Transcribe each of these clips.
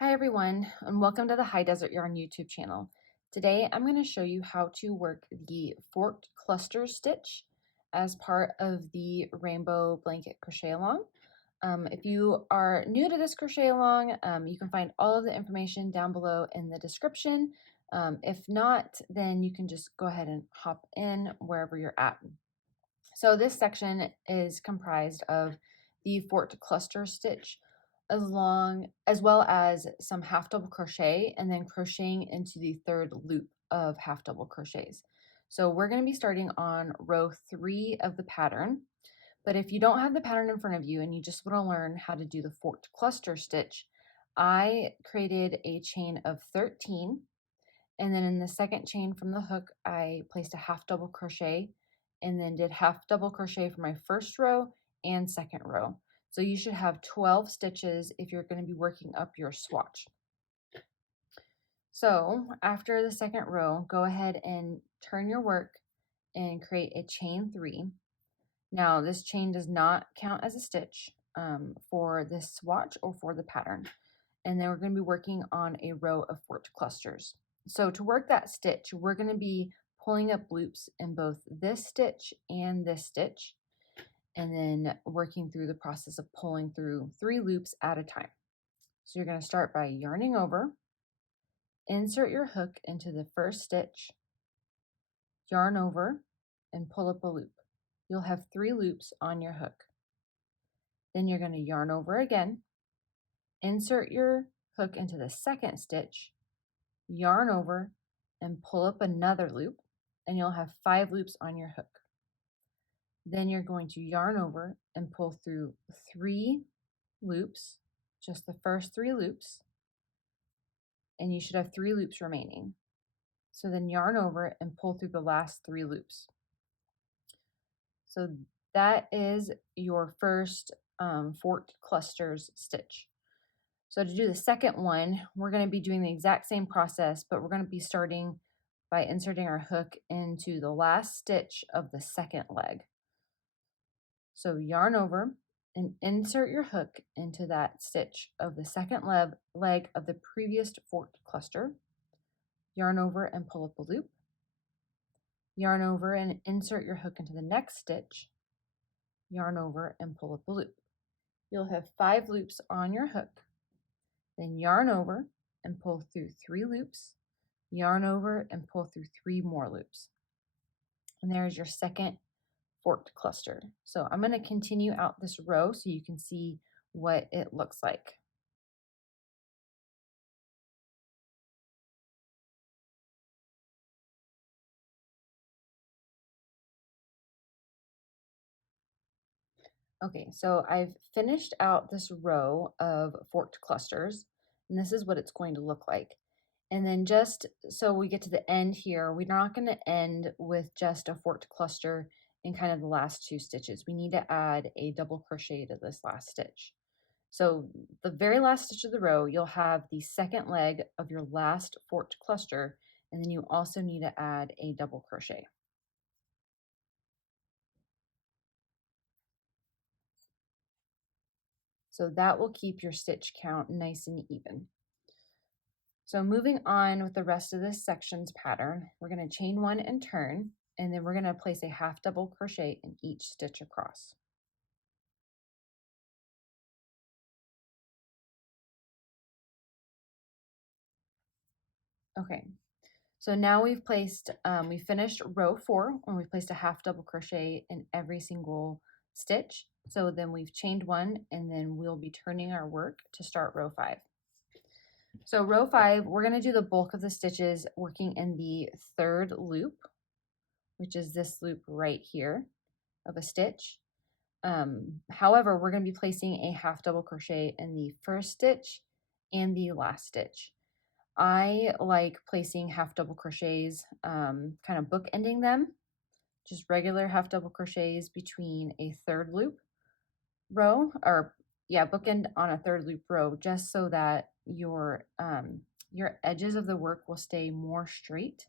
Hi everyone, and welcome to the High Desert Yarn YouTube channel. Today I'm going to show you how to work the forked cluster stitch as part of the rainbow blanket crochet along. If you are new to this crochet along, you can find all of the information down below in the description. If not, then you can just go ahead and hop in wherever you're at. So this section is comprised of the forked cluster stitch as well as some half double crochet and then crocheting into the third loop of half double crochets. So we're going to be starting on row 3 of the pattern. But if you don't have the pattern in front of you and you just want to learn how to do the forked cluster stitch, I created a chain of 13, and then in the second chain from the hook I placed a half double crochet and then did half double crochet for my first row and second row. So you should have 12 stitches if you're going to be working up your swatch. So after the second row, go ahead and turn your work and create a chain 3. Now this chain does not count as a stitch for this swatch or for the pattern. And then we're going to be working on a row of forked clusters. So to work that stitch, we're going to be pulling up loops in both this stitch and this stitch, and then working through the process of pulling through 3 loops at a time. So you're going to start by yarning over, insert your hook into the first stitch, yarn over, and pull up a loop. You'll have 3 loops on your hook. Then you're going to yarn over again, insert your hook into the second stitch, yarn over, and pull up another loop, and you'll have 5 loops on your hook. Then you're going to yarn over and pull through 3 loops, just the first 3 loops, and you should have 3 loops remaining. So then yarn over and pull through the last 3 loops. So that is your first forked clusters stitch. So to do the second one, we're going to be doing the exact same process, but we're going to be starting by inserting our hook into the last stitch of the second leg. So yarn over and insert your hook into that stitch of the second leg of the previous forked cluster. Yarn over and pull up a loop. Yarn over and insert your hook into the next stitch. Yarn over and pull up a loop. You'll have 5 loops on your hook. Then yarn over and pull through 3 loops. Yarn over and pull through 3 more loops. And there's your second forked cluster. So I'm going to continue out this row so you can see what it looks like. Okay, so I've finished out this row of forked clusters, and this is what it's going to look like. And then just so we get to the end here, we're not going to end with just a forked cluster in kind of the last 2 stitches. We need to add a double crochet to this last stitch. So the very last stitch of the row, you'll have the second leg of your last forked cluster, and then you also need to add a double crochet. So that will keep your stitch count nice and even. So moving on with the rest of this section's pattern, we're going to chain 1 and turn, and then we're going to place a half double crochet in each stitch across. Okay, so now we finished row 4, and we've placed a half double crochet in every single stitch. So then we've chained 1, and then we'll be turning our work to start row 5. So row 5, we're going to do the bulk of the stitches working in the third loop, which is this loop right here of a stitch. However, we're going to be placing a half double crochet in the first stitch and the last stitch. I like placing half double crochets, kind of bookending them, just regular half double crochets between a third loop row, or bookend on a third loop row, just so that your edges of the work will stay more straight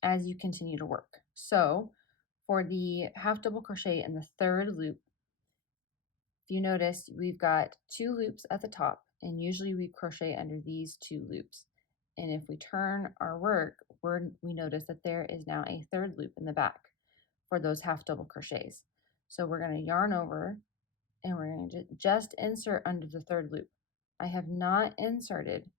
as you continue to work. So for the half double crochet in the third loop, if you notice, we've got 2 loops at the top and usually we crochet under these 2 loops. And if we turn our work, we notice that there is now a 3rd loop in the back for those half double crochets. So we're going to yarn over and we're going to just insert under the 3rd loop. I have not inserted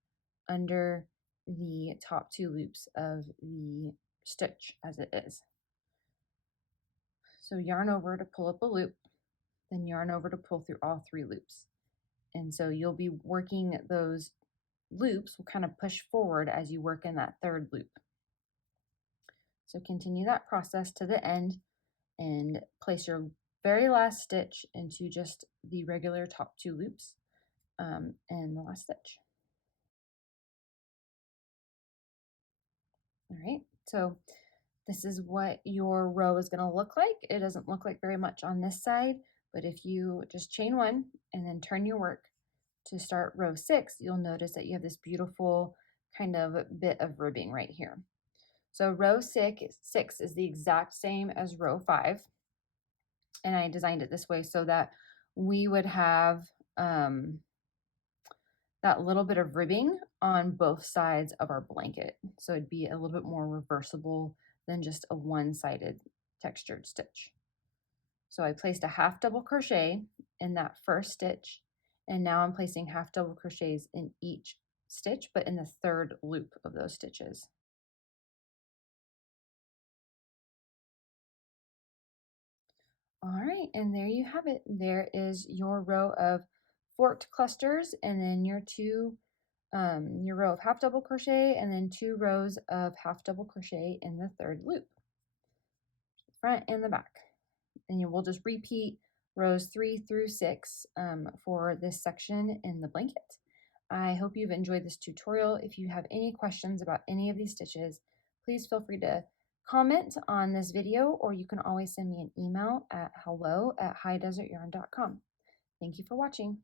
under the top 2 loops of the stitch as it is. So yarn over to pull up a loop, then yarn over to pull through all 3 loops. And so you'll be working those loops will kind of push forward as you work in that 3rd loop. So continue that process to the end and place your very last stitch into just the regular top 2 loops and the last stitch. All right, so this is what your row is going to look like. It doesn't look like very much on this side, but if you just chain 1 and then turn your work to start row 6, you'll notice that you have this beautiful kind of bit of ribbing right here. So row 6 is the exact same as row 5, and I designed it this way so that we would have that little bit of ribbing on both sides of our blanket. So it'd be a little bit more reversible than just a one-sided textured stitch. So I placed a half double crochet in that first stitch, and now I'm placing half double crochets in each stitch, but in the 3rd loop of those stitches. All right, and there you have it. There is your row of forked clusters, and then your row of half double crochet, and then 2 rows of half double crochet in the 3rd loop, front and the back. And you will just repeat rows 3 through 6 for this section in the blanket. I hope you've enjoyed this tutorial. If you have any questions about any of these stitches, please feel free to comment on this video, or you can always send me an email at hello@highdesertyarn.com. Thank you for watching.